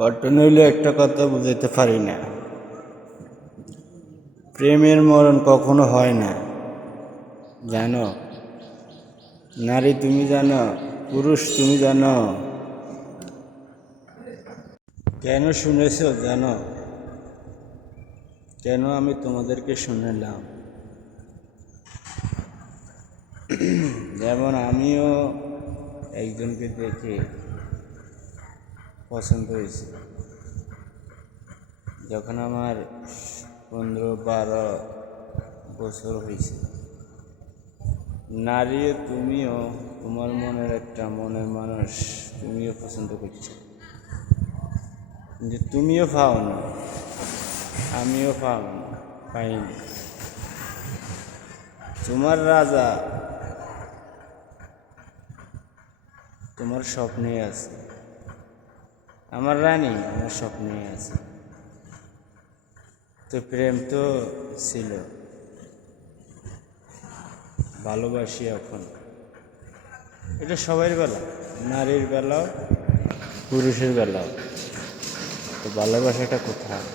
ঘটনা হইলে একটা কথা বুঝাইতে পারি না, প্রেমের মরণ কখনো হয় না। জানো নারী তুমি জানো, পুরুষ তুমি জানো, কেন শুনেছ জানো? কেন আমি তোমাদেরকে শুনালাম? যেমন আমিও একজনকে দেখে পছন্দ হয়েছে, যখন আমার 15-12 বছর হয়েছে। নারী তুমিও, তোমার মনের একটা মনের মানুষ তুমিও পছন্দ করছো, কিন্তু তুমিও পাও না, আমিও পাইনি। তোমার রাজা তোমার স্বপ্নে আছে, আমার রানী আমার স্বপ্নে আছে। তো প্রেম তো ছিল, ভালোবাসি এখন। এটা সবার বেলা, নারীর বেলাও পুরুষের বেলাও। তো ভালোবাসাটা কোথায়?